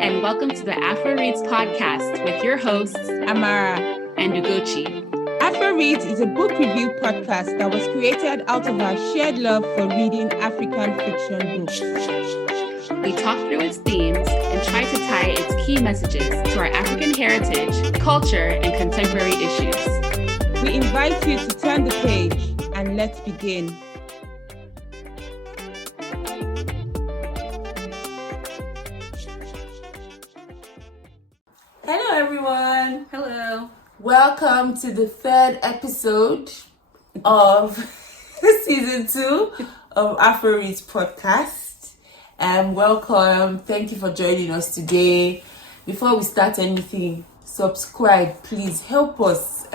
and welcome to the Afro Reads podcast with your hosts, Amara and Ugochi. Afro Reads is a book review podcast that was created out of our shared love for reading African fiction books. We talk through its themes and try to tie its key messages to our African heritage, culture, and contemporary issues. We invite you to turn the page and let's begin. Hello everyone. Hello. Welcome to the third episode of season 2 of Afro Reads podcast. Welcome. Thank you for joining us today. Before we start anything, subscribe, please. Help us.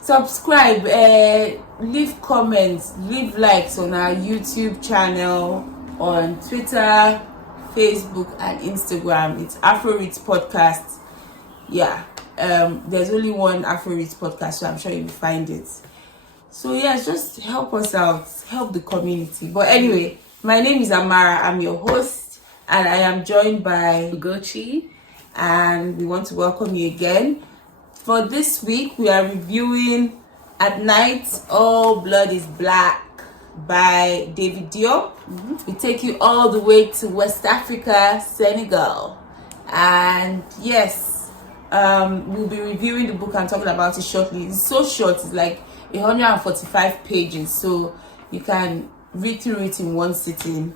Subscribe, leave comments, leave likes on our YouTube channel, on Twitter, Facebook and Instagram. It's Afro Reads podcast. Yeah, there's only one Afro Reads podcast, so I'm sure you'll find it. So yeah, just help us out, help the community. But anyway, my name is Amara. I'm your host, and I am joined by Ugochi, and we want to welcome you again. For this week, we are reviewing At Night All Blood is Black by David Diop. We take you all the way to West Africa, Senegal. And yes, we'll be reviewing the book and talking about it shortly. It's so short, it's like 145 pages, so you can read through it in one sitting.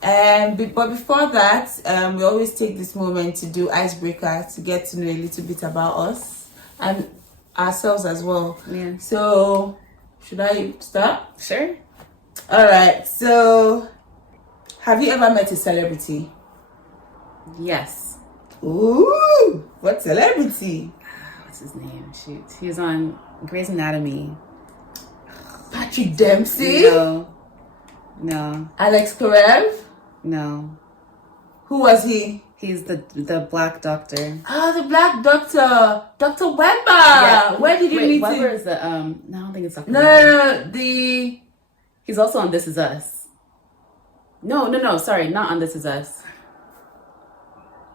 But before that, we always take this moment to do icebreaker to get to know a little bit about us and ourselves as well. Yeah. So, should I start? Sure. All right. So, have you ever met a celebrity? Yes. Ooh, what celebrity? What's his name? Shoot. He was on Grey's Anatomy. Patrick Dempsey? No. Alex Karev? No. Who was he? He's the black doctor. Oh, the black doctor. Dr. Webber. Yeah. Where did you meet Weber him? is the, no, I don't think it's Dr. No, the... He's also on This Is Us. No, sorry, not on This Is Us.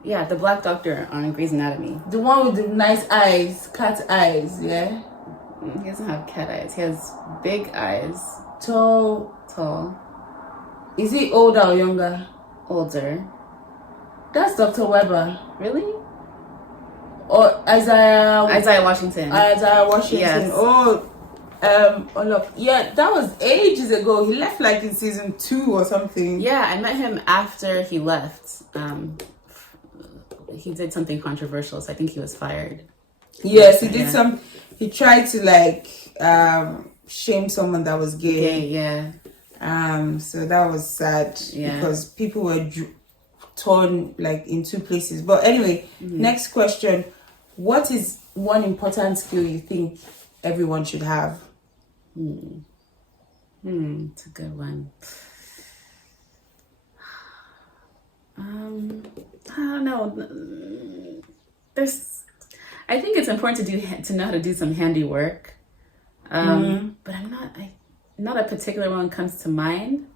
Yeah, the black doctor on Grey's Anatomy. The one with the nice eyes, cat eyes, yeah? He doesn't have cat eyes. He has big eyes. Tall. Tall. Is he older or younger? Older. That's Dr. Webber. Really? Or Isaiah Washington. Isaiah Washington. Yes. Oh, look. Yeah, that was ages ago. He left like in season 2 or something. Yeah, I met him after he left. He did something controversial, so I think he was fired. Yes, he did some. He tried to like shame someone that was gay. Yeah. So that was sad because people were torn like in two places. But anyway, next question. What is one important skill you think everyone should have? It's a good one. I don't know. I think it's important to know how to do some handiwork. But not a particular one comes to mind.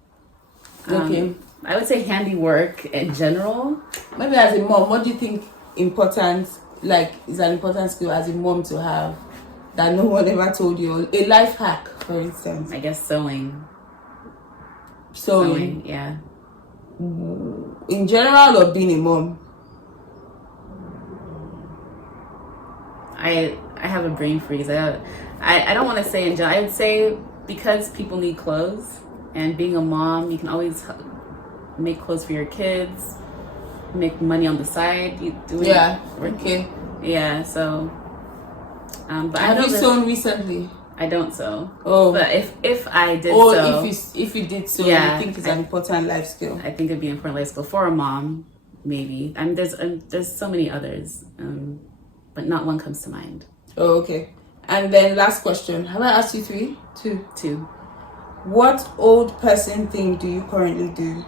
Okay. I would say handiwork in general. Maybe as a mom, what do you think is an important skill as a mom to have that no one ever told you? A life hack, for instance. I guess sewing. Sewing, yeah. In general, or being a mom? I have a brain freeze. I don't want to say in general. I would say because people need clothes, and being a mom, you can always make clothes for your kids, make money on the side. Okay. Yeah. So, but have you sewn recently? I don't sew. Oh, but if I did sew, if you did sew, you think it's an important life skill? I think it'd be an important life skill for a mom, maybe. I mean, there's so many others, but not one comes to mind. Oh, okay. And then last question. Have I asked you 3? 2. What old person thing do you currently do?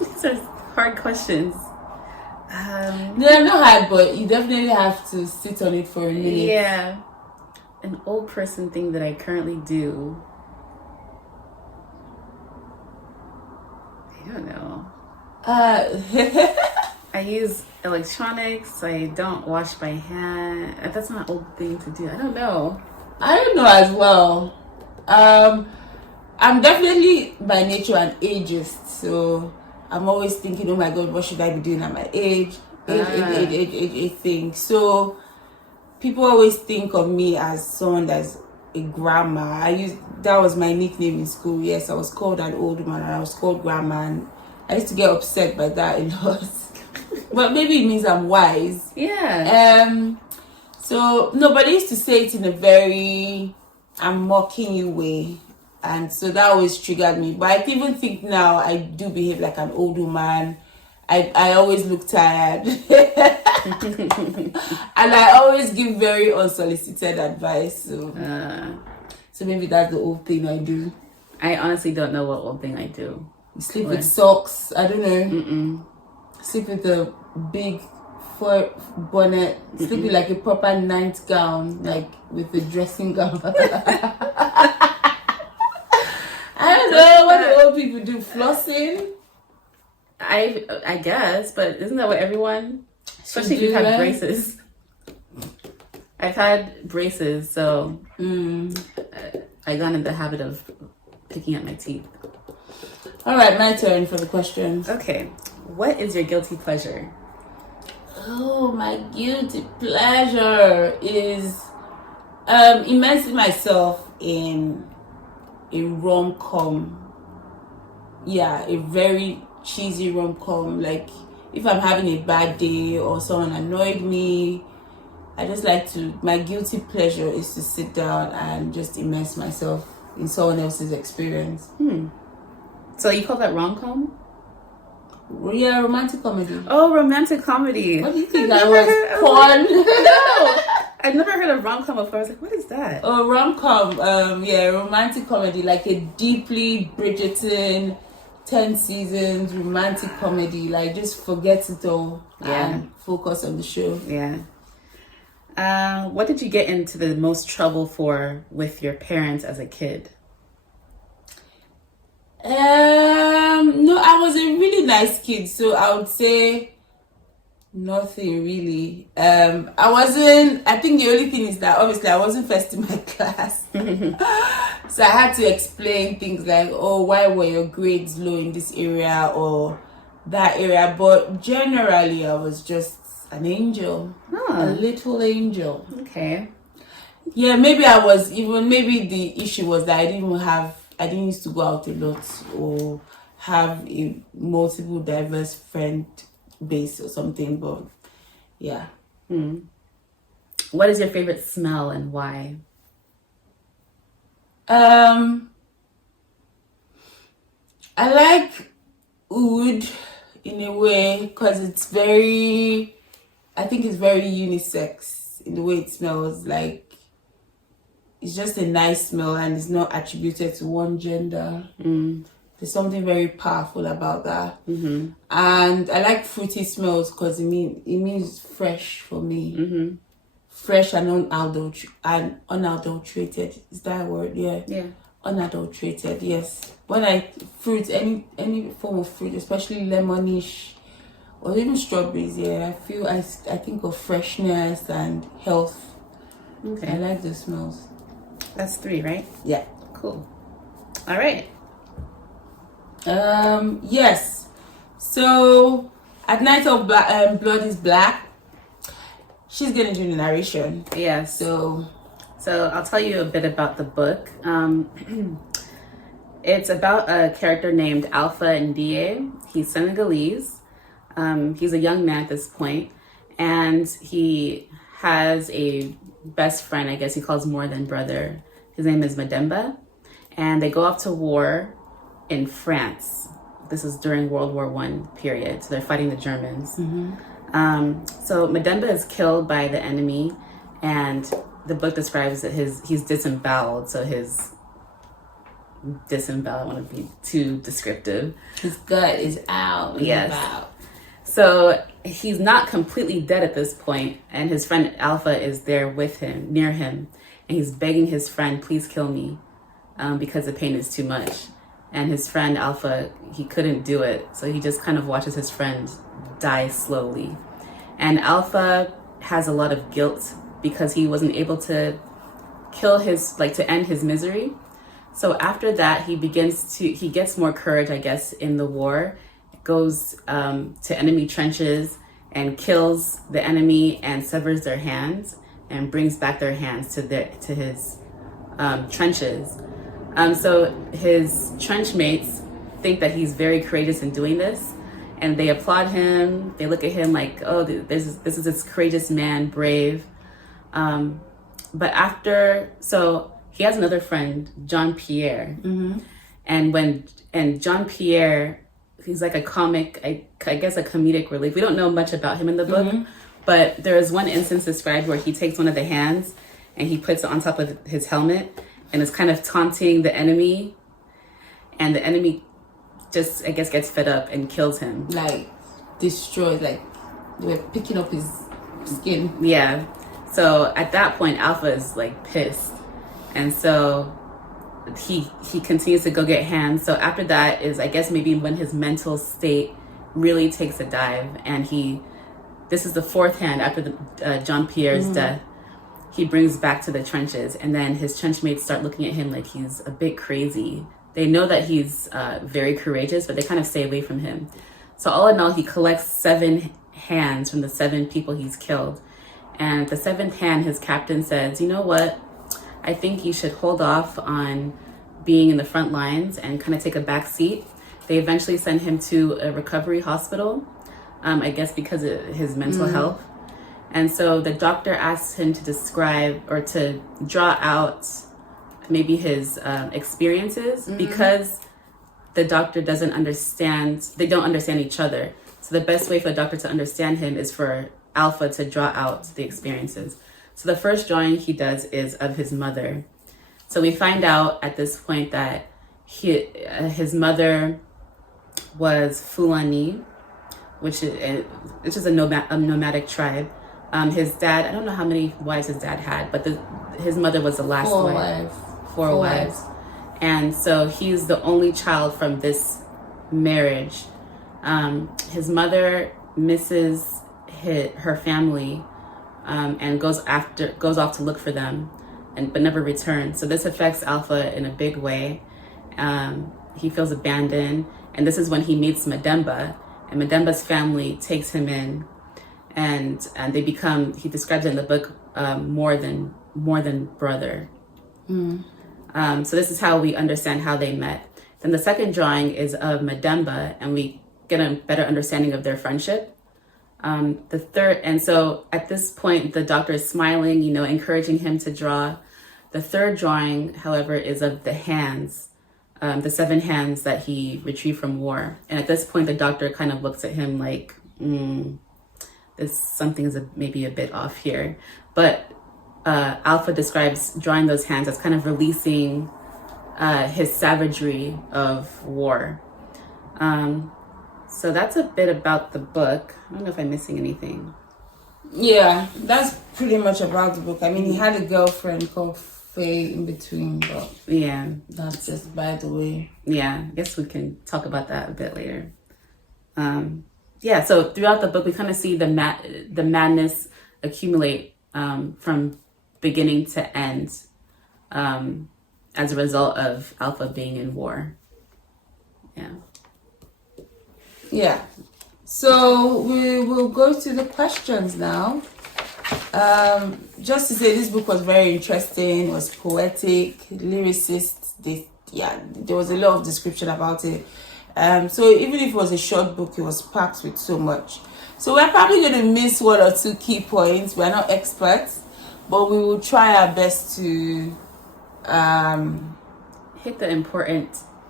These are hard questions. They're not hard, but you definitely have to sit on it for a minute. Yeah. An old person thing that I currently do. I don't know. I use electronics. I don't wash my hand. That's not an old thing to do. I don't know. I don't know as well. I'm definitely by nature an ageist, so I'm always thinking, oh my God, what should I be doing at my age? Age thing. So people always think of me as someone that's a grandma. That was my nickname in school. Yes, I was called an old woman and I was called grandma, and I used to get upset by that a lot. But maybe it means I'm wise. Yeah. So nobody used to say it in a very I'm mocking you way. And so that always triggered me. But I even think now I do behave like an old woman. I always look tired. And I always give very unsolicited advice. So maybe that's the old thing I do. I honestly don't know what old thing I do. You sleep with socks. I don't know. Sleep with a big fur bonnet. Sleep with like a proper nightgown, like with a dressing gown. I don't know what the old people do. Flossing. I guess, but isn't that what everyone? Especially if you've had braces. I've had braces, so I got in the habit of picking at my teeth. All right, my turn for the questions. Okay, what is your guilty pleasure? Oh, my guilty pleasure is immersing myself in a rom-com. Yeah, a very cheesy rom-com. Like if I'm having a bad day or someone annoyed me, I just like to, my guilty pleasure is to sit down and just immerse myself in someone else's experience. So you call that rom-com? Yeah, romantic comedy. Oh, romantic comedy. What do you think that was? Porn? No, I've never heard of rom-com before. I was like, what is that? Oh, rom-com. Yeah, romantic comedy, like a deeply Bridgerton, 10 seasons romantic comedy. Like just forget it all and focus on the show. Yeah. What did you get into the most trouble for with your parents as a kid? No, I was a really nice kid, so I would say nothing really. I think the only thing is that obviously I wasn't first in my class. So I had to explain things like, oh, why were your grades low in this area or that area? But generally I was just an angel. A little angel. Okay. Yeah, maybe the issue was that I didn't used to go out a lot or have a multiple diverse friend base or something, but yeah. What is your favorite smell and why? I like oud in a way because I think it's very unisex in the way it smells. Like it's just a nice smell and it's not attributed to one gender. There's something very powerful about that. And I like fruity smells because it means fresh for me. Fresh and unadulterated. Is that a word? Yeah. Unadulterated, yes. When any form of fruit, especially lemonish or even strawberries, I think of freshness and health. Okay. I like the smells. That's 3, right? Yeah. Cool. All right. Yes. So at Night of Blood is Black, she's gonna do the narration. Yeah. So I'll tell you a bit about the book. It's about a character named Alfa Ndiaye. He's Senegalese. He's a young man at this point, and he has a best friend, I guess he calls more than brother. His name is Mademba, and they go off to war in France. This is during World War I period, so they're fighting the Germans. So Mademba is killed by the enemy, and the book describes that he's disemboweled. So his disemboweled, I don't want to be too descriptive. His gut is out. Yes. So he's not completely dead at this point, and his friend Alpha is there with him, near him, and he's begging his friend, please kill me, because the pain is too much. and his friend Alpha, he couldn't do it. So he just kind of watches his friend die slowly. And Alpha has a lot of guilt because he wasn't able to kill to end his misery. So after that, he gets more courage, I guess, in the war, goes to enemy trenches and kills the enemy and severs their hands and brings back their hands to his trenches. So his trench mates think that he's very courageous in doing this, and they applaud him. They look at him like, oh, this is this courageous man, brave. So he has another friend, Jean Pierre, and Jean Pierre, he's like a comic, I guess a comedic relief. We don't know much about him in the book, but there is one instance described where he takes one of the hands and he puts it on top of his helmet and is kind of taunting the enemy, and the enemy just, I guess, gets fed up and kills him. Like, destroyed, like they were picking up his skin. Yeah. So at that point, Alpha is like pissed. And so he continues to go get hands. So after that is, I guess, maybe when his mental state really takes a dive, and this is the fourth hand after the Jean Pierre's death. He brings back to the trenches, and then his trench mates start looking at him like he's a bit crazy. They know that he's very courageous, but they kind of stay away from him. So all in all, he collects 7 hands from the 7 people he's killed. And at the 7th hand, his captain says, you know what? I think you should hold off on being in the front lines and kind of take a back seat. They eventually send him to a recovery hospital, I guess because of his mental health. And so the doctor asks him to describe or to draw out maybe his experiences, because the doctor doesn't understand, they don't understand each other. So the best way for the doctor to understand him is for Alpha to draw out the experiences. So the first drawing he does is of his mother. So we find out at this point that his mother was Fulani, which is a nomadic tribe. His dad, I don't know how many wives his dad had, but his mother was the last wife. Four wives. And so he's the only child from this marriage. His mother misses her family and goes off to look for them, but never returns. So this affects Alpha in a big way. He feels abandoned, and this is when he meets Mademba, and Mademba's family takes him in, and they become, he describes it in the book, more than brother. So this is how we understand how they met. Then the second drawing is of Mademba, and we get a better understanding of their friendship. The third, and so at this point, the doctor is smiling, encouraging him to draw. The third drawing, however, is of the hands, the 7 hands that he retrieved from war. And at this point, the doctor kind of looks at him like, something's maybe a bit off here. But Alpha describes drawing those hands as kind of releasing his savagery of war. So that's a bit about the book. I don't know if I'm missing anything. Yeah, that's pretty much about the book. I mean, he had a girlfriend called Faye in between, but yeah, that's just by the way. Yeah, I guess we can talk about that a bit later. Yeah, so throughout the book, we kind of see the madness accumulate from beginning to end as a result of Alpha being in war. Yeah. Yeah. So we will go to the questions now. Just to say, this book was very interesting, was poetic, lyricist. There was a lot of description about it. So even if it was a short book, it was packed with so much. So we're probably going to miss 1 or 2 key points. We're not experts, but we will try our best to hit the important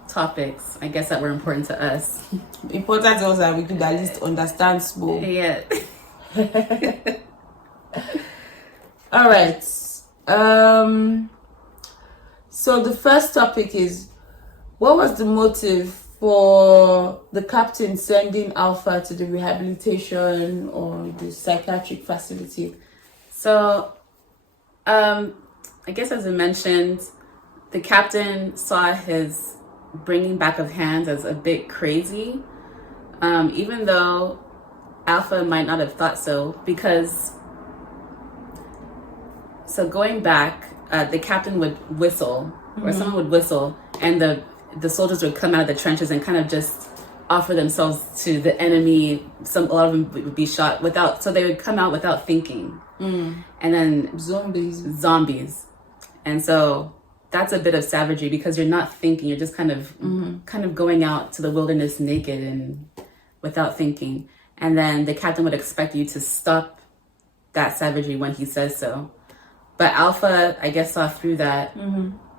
topics, I guess, that were important to us. Important to us that we could at least understand small. Yeah. All right. So the first topic is, what was the motive for the captain sending Alpha to the rehabilitation or the psychiatric facility? So, I guess as I mentioned, the captain saw his bringing back of hands as a bit crazy, even though Alpha might not have thought so, because so going back, the captain would whistle, or someone would whistle, and the soldiers would come out of the trenches and kind of just offer themselves to the enemy. A lot of them would be shot without, so they would come out without thinking. And then zombies. And so that's a bit of savagery, because you're not thinking, you're just kind of going out to the wilderness naked and without thinking. And then the captain would expect you to stop that savagery when he says so. But Alpha, I guess, saw through that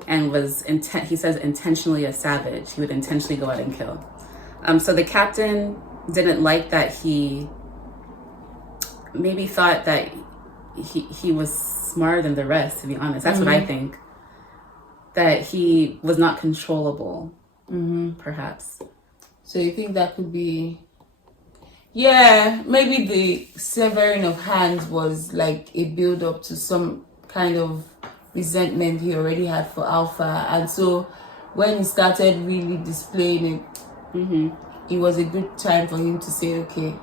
and was he says intentionally a savage. He would intentionally go out and kill. So the captain didn't like that. He maybe thought that he was smarter than the rest, to be honest. That's what I think. That he was not controllable, perhaps. So you think that could be... Yeah, maybe the severing of hands was like a build-up to some kind of resentment he already had for Alpha. And so when he started really displaying it, it was a good time for him to say, okay,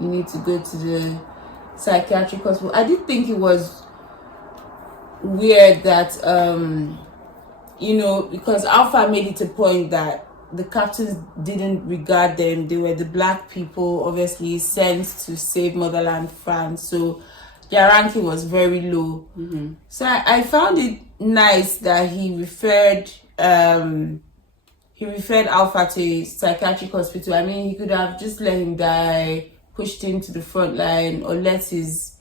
you need to go to the psychiatric hospital. I did think it was weird that, because Alpha made it a point that the captains didn't regard them. They were the black people, obviously sent to save motherland France. So their ranking was very low. So I found it nice that he referred Alpha to a psychiatric hospital. I mean, he could have just let him die, pushed him to the front line, or let his...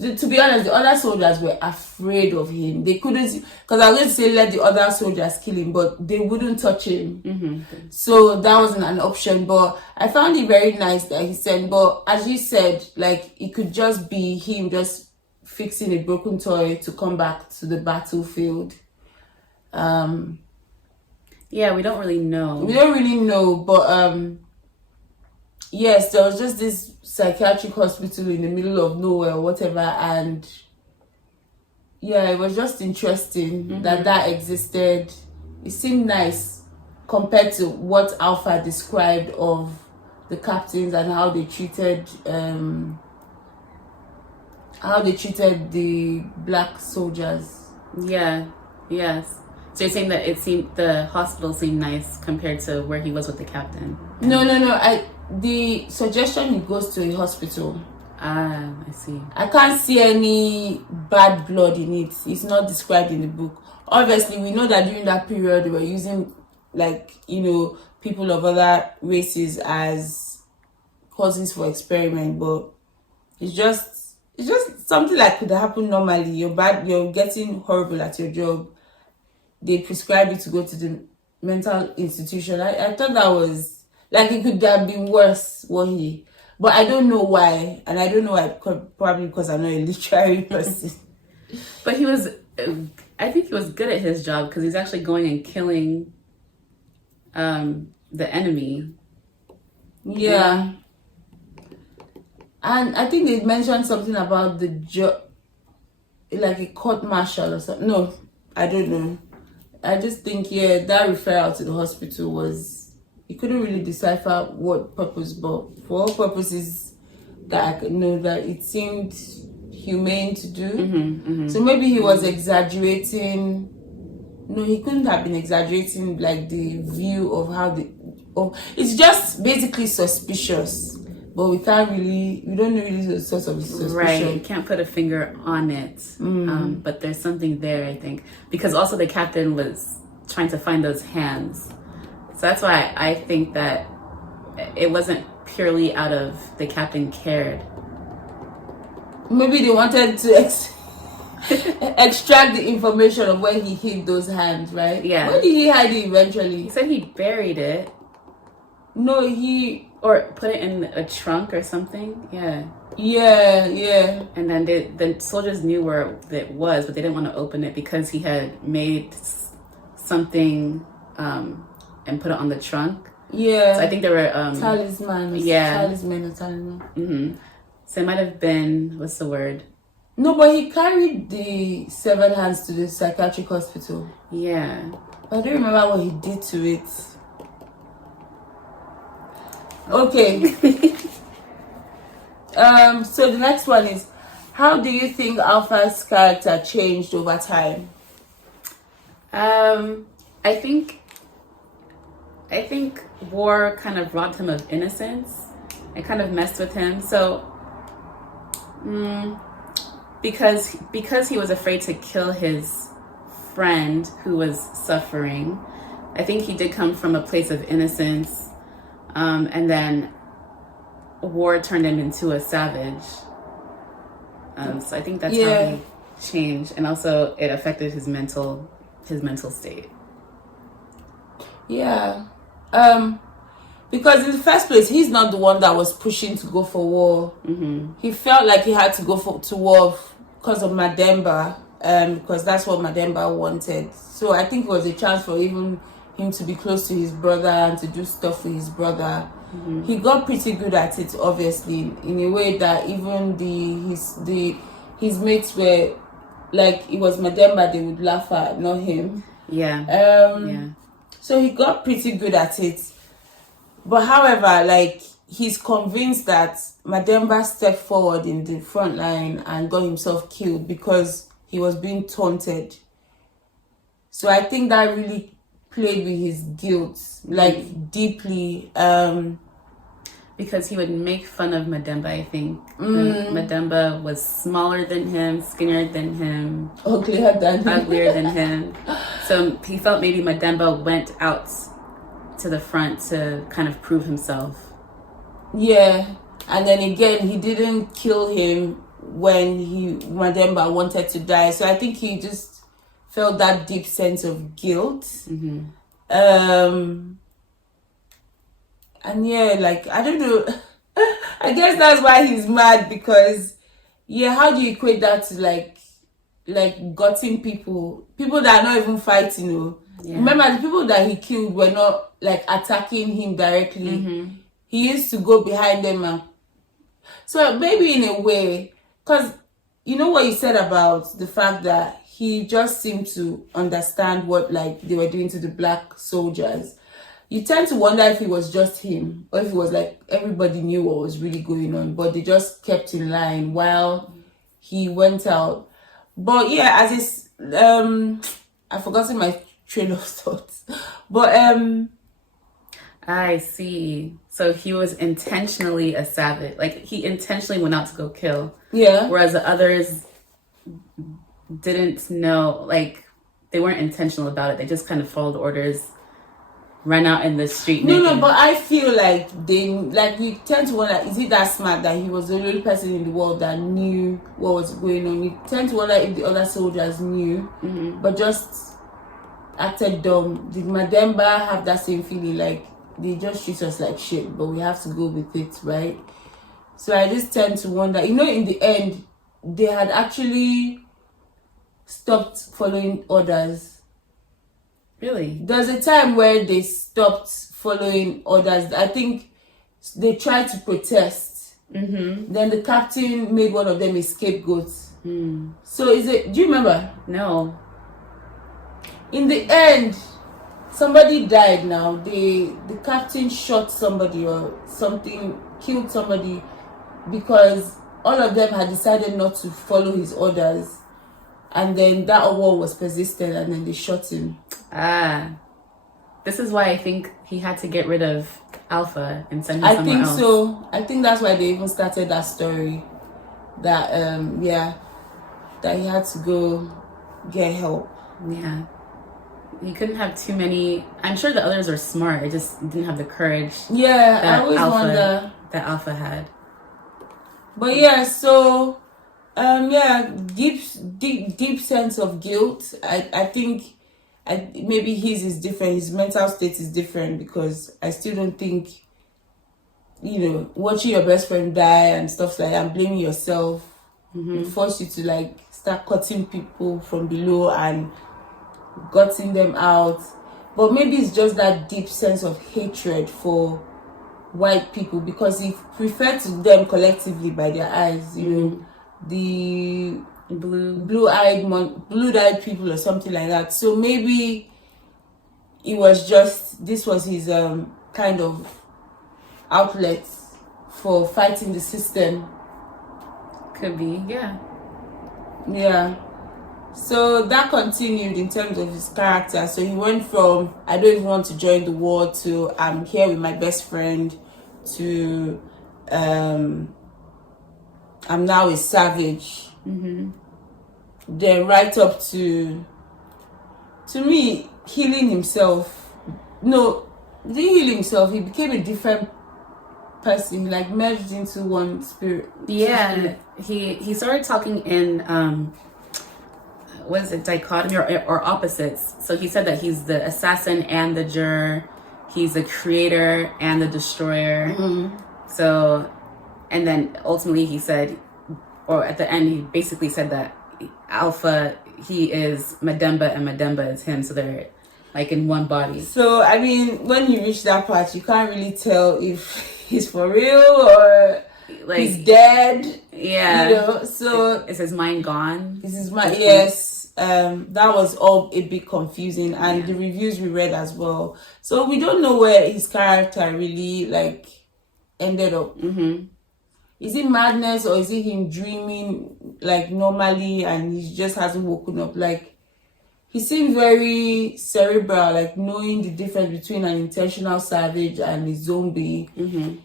To be honest, the other soldiers were afraid of him. They couldn't... Because I was going to say let the other soldiers kill him, but they wouldn't touch him. So that wasn't an option. But I found it very nice that he said, but as you said, like, it could just be him just fixing a broken toy to come back to the battlefield. Yeah, we don't really know. We don't really know, but yes, there was just this psychiatric hospital in the middle of nowhere or whatever, and yeah, it was just interesting that existed. It seemed nice compared to what Alpha described of the captains and how they treated the black soldiers. Yeah, yes. So you're saying that it seemed the hospital seemed nice compared to where he was with the captain? No. The suggestion he goes to a hospital. Ah, I see. I can't see any bad blood in it. It's not described in the book. Obviously, we know that during that period they were using, people of other races as causes for experiment, but it's just something that could happen normally. You're getting horrible at your job. They prescribe you to go to the mental institution. I thought that was... Like, it could have been worse, but I don't know why. And I don't know why, probably because I'm not a literary person. But I think he was good at his job, because he's actually going and killing the enemy. Yeah. And I think they mentioned something about like a court martial or something. No, I don't know. I just think, that referral to the hospital was... You couldn't really decipher what purpose, but for all purposes that I could know, that it seemed humane to do. So maybe he was exaggerating. No, he couldn't have been exaggerating, like, the view of how it's just basically suspicious, but we don't know really the source of the suspicion. Right, you can't put a finger on it, but there's something there, I think, because also the captain was trying to find those hands. So that's why I think that it wasn't purely out of the captain cared. Maybe they wanted to extract the information of where he hid those hands, right? Yeah. Where did he hide it eventually? He said he buried it. No, or put it in a trunk or something. Yeah. Yeah. And then the soldiers knew where it was, but they didn't want to open it because he had made something... and put it on the trunk. Yeah. So I think there were... talisman. Yeah. Talisman or talisman. So it might have been... What's the word? No, but he carried the severed hands to the psychiatric hospital. Yeah. I don't remember what he did to it. Okay. So the next one is, how do you think Alpha's character changed over time? I think war kind of robbed him of innocence. It kind of messed with him. So, because he was afraid to kill his friend who was suffering, I think he did come from a place of innocence, and then war turned him into a savage. So I think that's how he changed, and also it affected his mental state. Yeah. Because in the first place, he's not the one that was pushing to go for war. Mm-hmm. He felt like he had to go to war because of Mademba, because that's what Mademba wanted. So I think it was a chance for even him to be close to his brother and to do stuff with his brother. Mm-hmm. He got pretty good at it, obviously, in a way that even his mates were like, it was Mademba they would laugh at, not him. Yeah. Yeah. So he got pretty good at it. But however, like, he's convinced that Mademba stepped forward in the front line and got himself killed because he was being taunted. So I think that really played with his guilt, like, deeply. Because he would make fun of Mademba, I think. Mademba was smaller than him, skinnier than him, Uglier than him. So he felt maybe Mademba went out to the front to kind of prove himself. Yeah, and then again, he didn't kill him when Mademba wanted to die. So I think he just felt that deep sense of guilt. Mm-hmm. And yeah, like, I don't know. I guess that's why he's mad, because how do you equate that to like gutting people that are not even fighting? Remember, the people that he killed were not like attacking him directly. Mm-hmm. He used to go behind them, so maybe in a way, because you know what you said about the fact that he just seemed to understand what like they were doing to the black soldiers. You tend to wonder if it was just him, or if it was like everybody knew what was really going on, but they just kept in line while he went out. But yeah, as is, I've forgotten my train of thought. But I see. So he was intentionally a savage. Like, he intentionally went out to go kill. Yeah. Whereas the others didn't know, like, they weren't intentional about it. They just kind of followed orders, ran out in the street. No, but I feel like we tend to wonder, is he that smart that he was the only person in the world that knew what was going on? You tend to wonder if the other soldiers knew, but just acted dumb. Did Mademba have that same feeling, like, they just treat us like shit, but we have to go with it, right? So I just tend to wonder, in the end, they had actually stopped following orders. Really? There's a time where they stopped following orders. I think they tried to protest. Mm-hmm. Then the captain made one of them a scapegoat. So do you remember? No. In the end, somebody died now. The captain shot somebody or something, killed somebody, because all of them had decided not to follow his orders. And then that war was persistent, and then they shot him. This is why I think he had to get rid of Alpha and send him somewhere else. So. I think that's why they even started that story. That that he had to go get help. Yeah. He couldn't have too many. I'm sure the others are smart. They just didn't have the courage. Yeah, I always wonder that Alpha had. But yeah, so deep sense of guilt. I think maybe his is different. His mental state is different, because I still don't think, watching your best friend die and stuff like that and blaming yourself will force you to like start cutting people from below and gutting them out. But maybe it's just that deep sense of hatred for white people, because he referred to them collectively by their eyes, the blue-eyed people or something like that. So maybe it was just, this was his kind of outlet for fighting the system. Could be, yeah. Yeah. So that continued in terms of his character. So he went from I don't even want to join the war to I'm here with my best friend to I'm now a savage. Mm-hmm. Then right up to me, healing himself. No, he didn't heal himself. He became a different person. He like merged into one spirit. Yeah, he started talking in what is it, dichotomy or opposites. So he said that he's the assassin and the juror, he's the creator and the destroyer. Mm-hmm. So, and then ultimately he said, or at the end he basically said that Alpha, he is Mademba and Mademba is him, so they're like in one body. So I mean, when you reach that part, you can't really tell if he's for real or like he's dead. Yeah, you know. So is his mind gone? Is his mind? Yes. That was all a bit confusing, and the reviews we read as well. So we don't know where his character really like ended up. Mm-hmm. Is it madness or is it him dreaming like normally and he just hasn't woken up? Like he seemed very cerebral, like knowing the difference between an intentional savage and a zombie. Mm-hmm.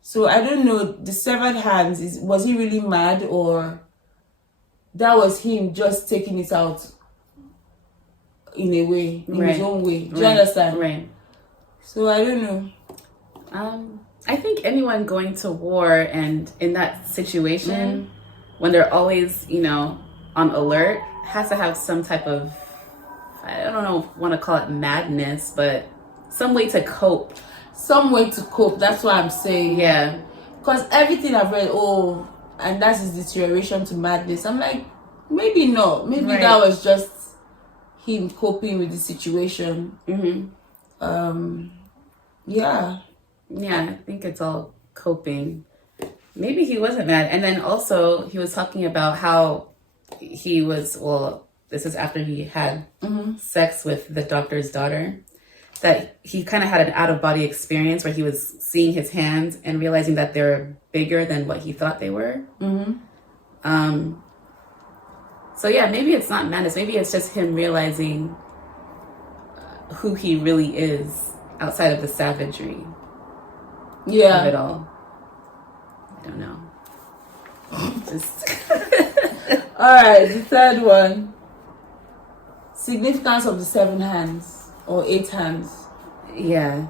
So I don't know, the severed hands, was he really mad or that was him just taking it out in a way, in his own way? Do you understand? Right. So I don't know. I think anyone going to war and in that situation, when they're always, on alert, has to have some type of, I don't want to call it madness, but some way to cope. Some way to cope, that's what I'm saying. Yeah. Because everything I've read, and that's his deterioration to madness. I'm like, maybe not. Maybe that was just him coping with the situation. Mm-hmm. Yeah. Yeah, I think it's all coping. Maybe he wasn't mad. And then also he was talking about how he was, this is after he had sex with the doctor's daughter, that he kind of had an out-of-body experience where he was seeing his hands and realizing that they're bigger than what he thought they were. Mm-hmm. So yeah, maybe it's not madness. Maybe it's just him realizing who he really is outside of the savagery. Yeah. Of it all. I don't know. Just all right, the third one. Significance of the 7 hands or 8 hands. Yeah.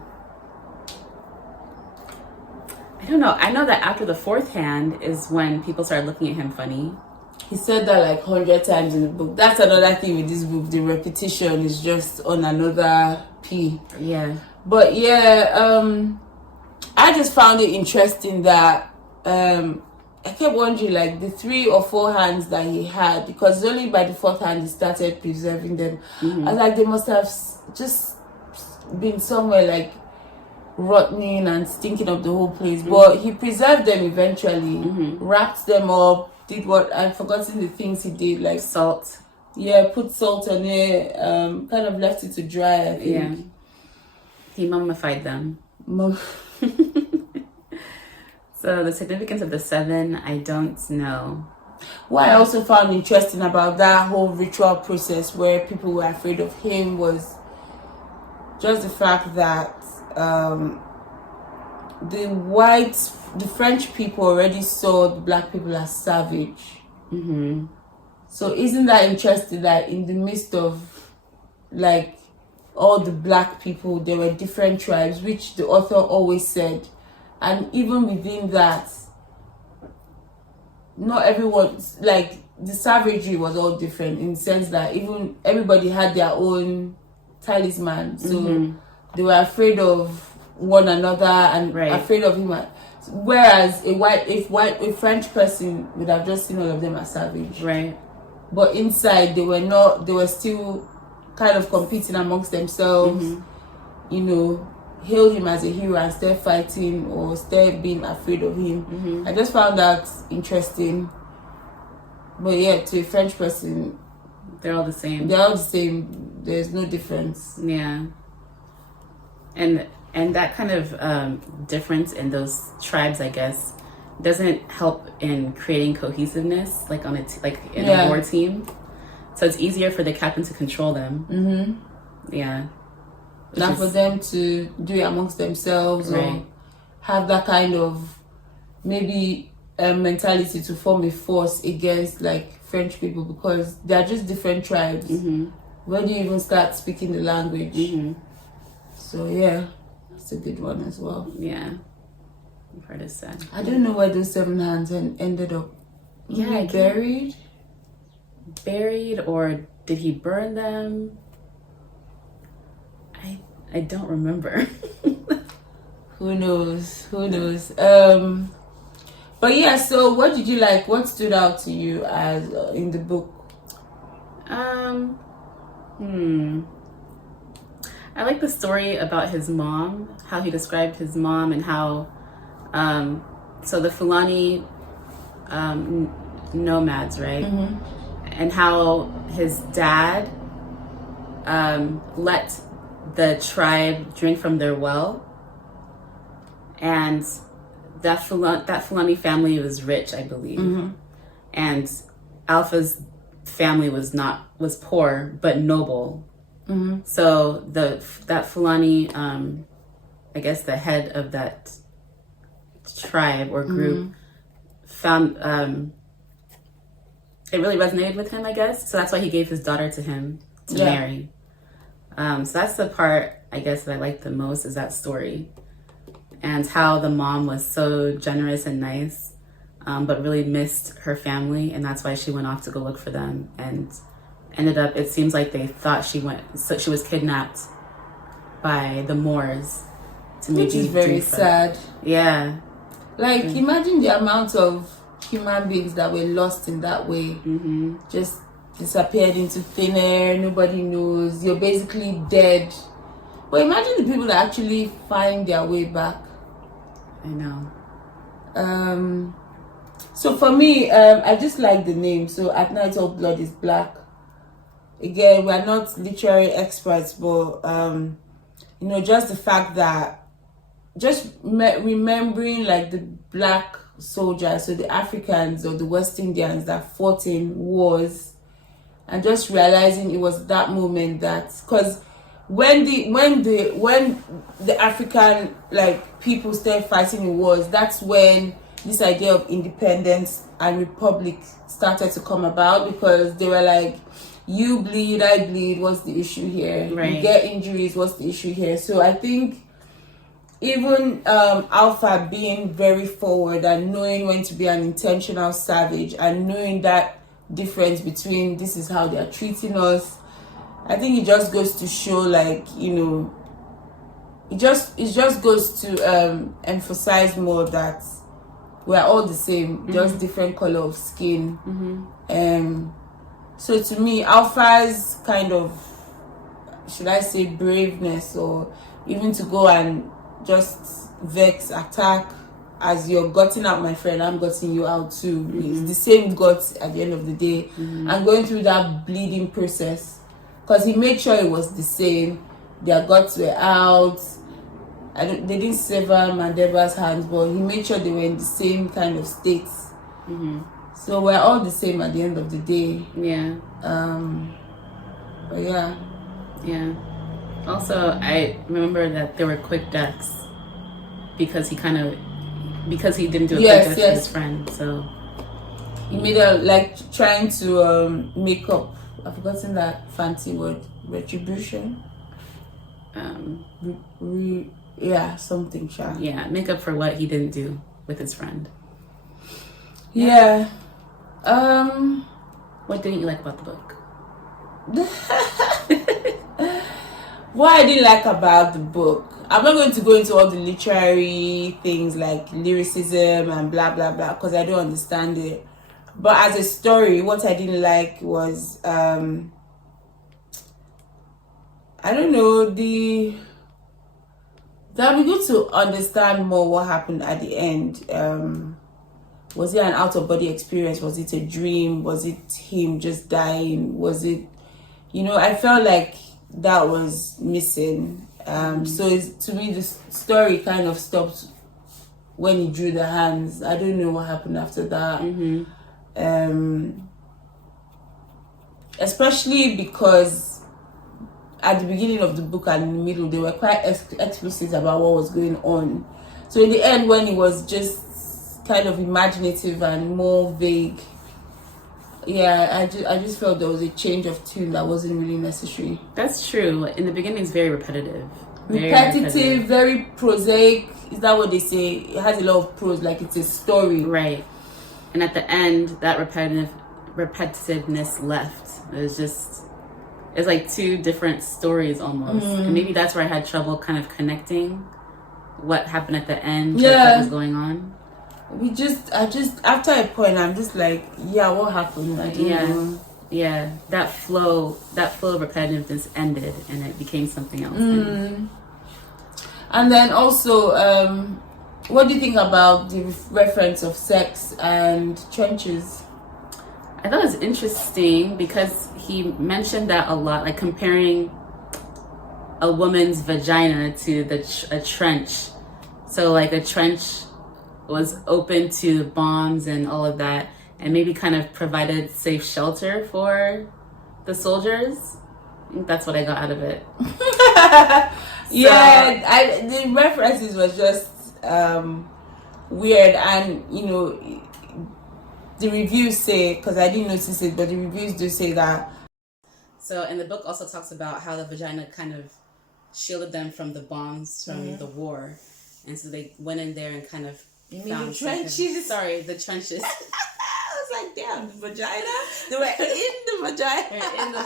I don't know. I know that after the 4th hand is when people started looking at him funny. He said that like 100 times in the book. That's another thing with this book. The repetition is just on another P. Yeah. But yeah, I just found it interesting that I kept wondering like the 3 or 4 hands that he had, because only by the 4th hand he started preserving them. I was like, they must have just been somewhere like rotting and stinking up the whole place. But he preserved them eventually, wrapped them up, did what I've forgotten the things he did, like salt. Yeah, put salt on it, kind of left it to dry, I think. Yeah. He mummified them. So the significance of the 7, I don't know. What I also found interesting about that whole ritual process where people were afraid of him was just the fact that the French people already saw the black people as savage. Mm-hmm. So isn't that interesting that in the midst of like all the black people, there were different tribes, which the author always said. And even within that, not everyone, like the savagery was all different in the sense that even everybody had their own talisman. So they were afraid of one another and afraid of him. Whereas a French person would have just seen all of them as savage. Right. But inside they were not, they were still kind of competing amongst themselves, hailed him as a hero and still fighting or still being afraid of him. I just found that interesting. But yeah, to a French person, they're all the same. they're all the same. There's no difference. Yeah. And that kind of difference in those tribes, I guess, doesn't help in creating cohesiveness, like on a war team. So it's easier for the captain to control them. Mm-hmm. Yeah. Not for them to do it amongst themselves, or have that kind of maybe mentality to form a force against like French people, because they're just different tribes. Mm-hmm. When do you even start speaking the language? Mm-hmm. So yeah, it's a good one as well. Yeah, I've heard it said. I don't know where those 7 hands ended up. Yeah, buried, or did he burn them? I don't remember. Who knows? But yeah, so what did you like? What stood out to you as in the book? I like the story about his mom, how he described his mom, and how so the Fulani nomads, right? Mm-hmm. And how his dad let the tribe drink from their well, and that Fulani family was rich, I believe. Mm-hmm. And Alpha's family was poor but noble. Mm-hmm. So that Fulani, I guess the head of that tribe or group, found it really resonated with him, I guess. So that's why he gave his daughter to him to marry. So that's the part, I guess, that I like the most, is that story. And how the mom was so generous and nice, but really missed her family. And that's why she went off to go look for them. And ended up, it seems like they thought she was kidnapped by the Moors. Which is very sad. Yeah. Like, imagine the amount of human beings that were lost in that way. Mm-hmm. Just disappeared into thin air. Nobody knows. You're basically dead. But imagine the people that actually find their way back. I know. So for me, I just like the name. So At Night All Blood is Black. Again, we're not literary experts, but just the fact that remembering like the black soldiers, so the Africans or the West Indians that fought in wars, and just realizing it was that moment that, because when the African like people started fighting in wars, that's when this idea of independence and republic started to come about, because they were like, you bleed, I bleed, what's the issue here? Right. You get injuries, what's the issue here? So I think even Alpha being very forward and knowing when to be an intentional savage and knowing that difference between this is how they are treating us, I think it just goes to show, like, it just goes to emphasize more that we're all the same, just different color of skin. So to me, Alpha's kind of, should I say, braveness, or even to go and just vex, attack, as you're gutting out my friend, I'm gutting you out too. It's the same guts at the end of the day. And going through that bleeding process, because he made sure it was the same. Their guts were out. They didn't sever Mandeba's hands, but he made sure they were in the same kind of states. So we're all the same at the end of the day. Yeah. But yeah. Yeah. Also, I remember that there were quick deaths because he didn't do a quick death to his friend. So he made trying to make up. I've forgotten that fancy word. Retribution. Something. Yeah, make up for what he didn't do with his friend. Yeah. What didn't you like about the book? What I didn't like about the book, I'm not going to go into all the literary things like lyricism and blah blah blah, because I don't understand it. But as a story, what I didn't like was I don't know, that we good to understand more what happened at the end. Was it an out-of-body experience? Was it a dream? Was it him just dying? Was it, I felt like that was missing. So to me, the story kind of stopped when he drew the hands. I don't know what happened after that. Especially because at the beginning of the book and in the middle, they were quite explicit about what was going on. So in the end, when it was just kind of imaginative and more vague, I just felt there was a change of tune that wasn't really necessary. That's true. In the beginning, it's very repetitive. Very prosaic. Is that what they say? It has a lot of prose, like it's a story. Right. And at the end, that repetitiveness left. It's like two different stories almost. And maybe that's where I had trouble kind of connecting what happened at the end with what was going on. After a point, I'm just like, what happened? I don't know. Yeah, that flow of repetitiveness ended and it became something else. And then also, what do you think about the reference of sex and trenches? I thought it was interesting because he mentioned that a lot, like comparing a woman's vagina to a trench. So like a trench was open to bombs and all of that, and maybe kind of provided safe shelter for the soldiers. I think that's what I got out of it. The references was just weird, and the reviews say, because I didn't notice it, but the reviews do say that. So, and the book also talks about how the vagina kind of shielded them from the bombs from the war, and so they went in there and kind of found the trenches. Sorry, the trenches. I was like, damn, the vagina. They were in the vagina.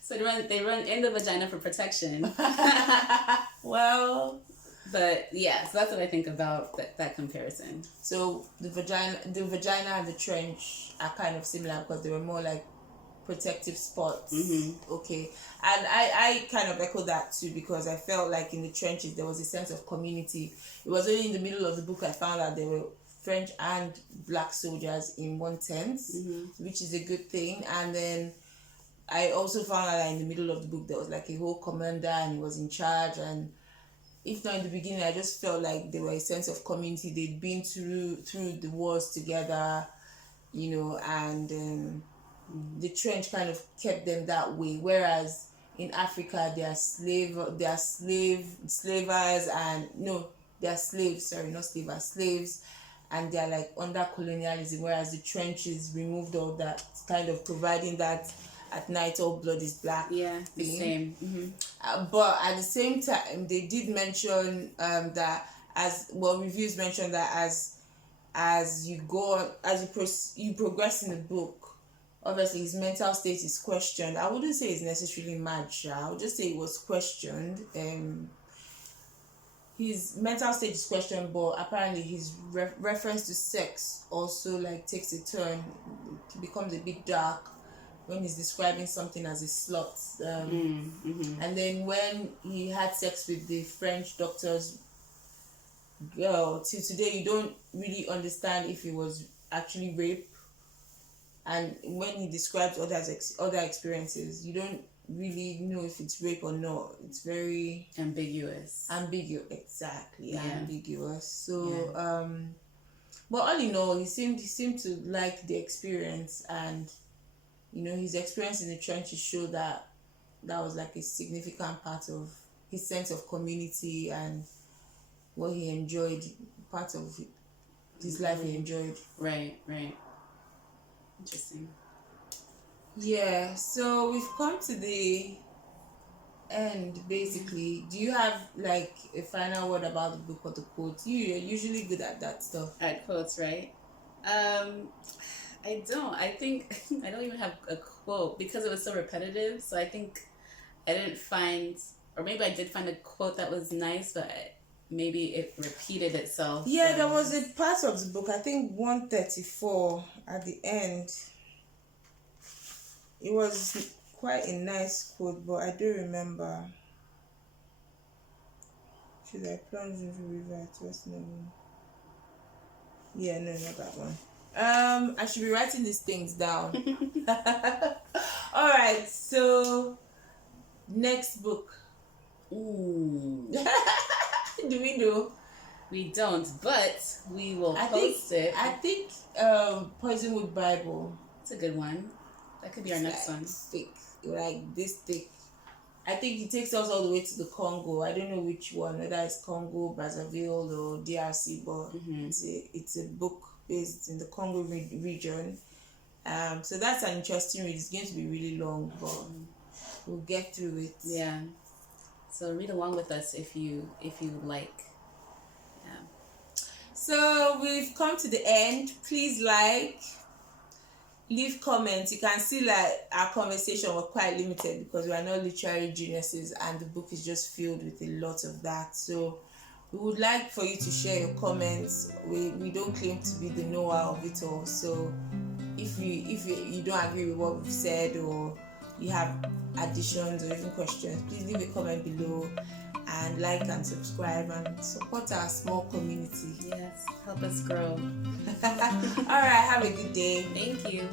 So they run in the vagina for protection. Well, but yeah, so that's what I think about that comparison. So the vagina and the trench are kind of similar because they were more like protective spots. Okay, and I kind of echo that too, because I felt like in the trenches there was a sense of community. It was only in the middle of the book I found out there were French and black soldiers in one tent, which is a good thing. And then I also found out that in the middle of the book there was like a whole commander and he was in charge. And if not in the beginning, I just felt like there was a sense of community. They'd been through the wars together, and the trench kind of kept them that way. Whereas in Africa, they are slaves, and they're like under colonialism. Whereas the trenches removed all that, kind of providing that at night all blood is black. Yeah, the same. But at the same time, they did mention that reviews mentioned that as you go on, you progress in the book, obviously his mental state is questioned. I wouldn't say it's necessarily mad. I would just say it was questioned. His mental state is questioned, but apparently his reference to sex also like takes a turn. It becomes a bit dark when he's describing something as a slut. And then when he had sex with the French doctor's girl, till today you don't really understand if it was actually rape. And when he describes other experiences, you don't really know if it's rape or not. It's very ambiguous. Exactly. Ambiguous. So but all in all, he seemed to like the experience, and his experience in the trenches showed that was like a significant part of his sense of community and what he enjoyed, part of his life he enjoyed. Right. Interesting. Yeah, so we've come to the end, basically. Do you have like a final word about the book or the quotes? You're usually good at that stuff. At quotes, right? I don't. I think I don't even have a quote because it was so repetitive. So I think I didn't find, or maybe I did find a quote that was nice, but maybe it repeated itself. Yeah, there was a part of the book, I think 134 at the end. It was quite a nice quote, but I do remember. Should I plunge into river? Just no. Yeah, no, not that one. I should be writing these things down. All right, so next book. Ooh. Do we know? We don't, but we will post it. I think Poisonwood Bible. It's a good one. That could be our next one. Thick, like this thick. I think it takes us all the way to the Congo. I don't know which one, whether it's Congo, Brazzaville, or DRC, but it's a book based in the Congo region. So that's an interesting read. It's going to be really long, but we'll get through it. Yeah. So read along with us if you like. Yeah. So we've come to the end. Please leave comments. You can see like our conversation was quite limited because we are not literary geniuses and the book is just filled with a lot of that. So we would like for you to share your comments. We don't claim to be the knower of it all. So if you don't agree with what we've said or you have additions or even questions, please leave a comment below and like and subscribe and support our small community. Yes, help us grow. All right, have a good day. Thank you.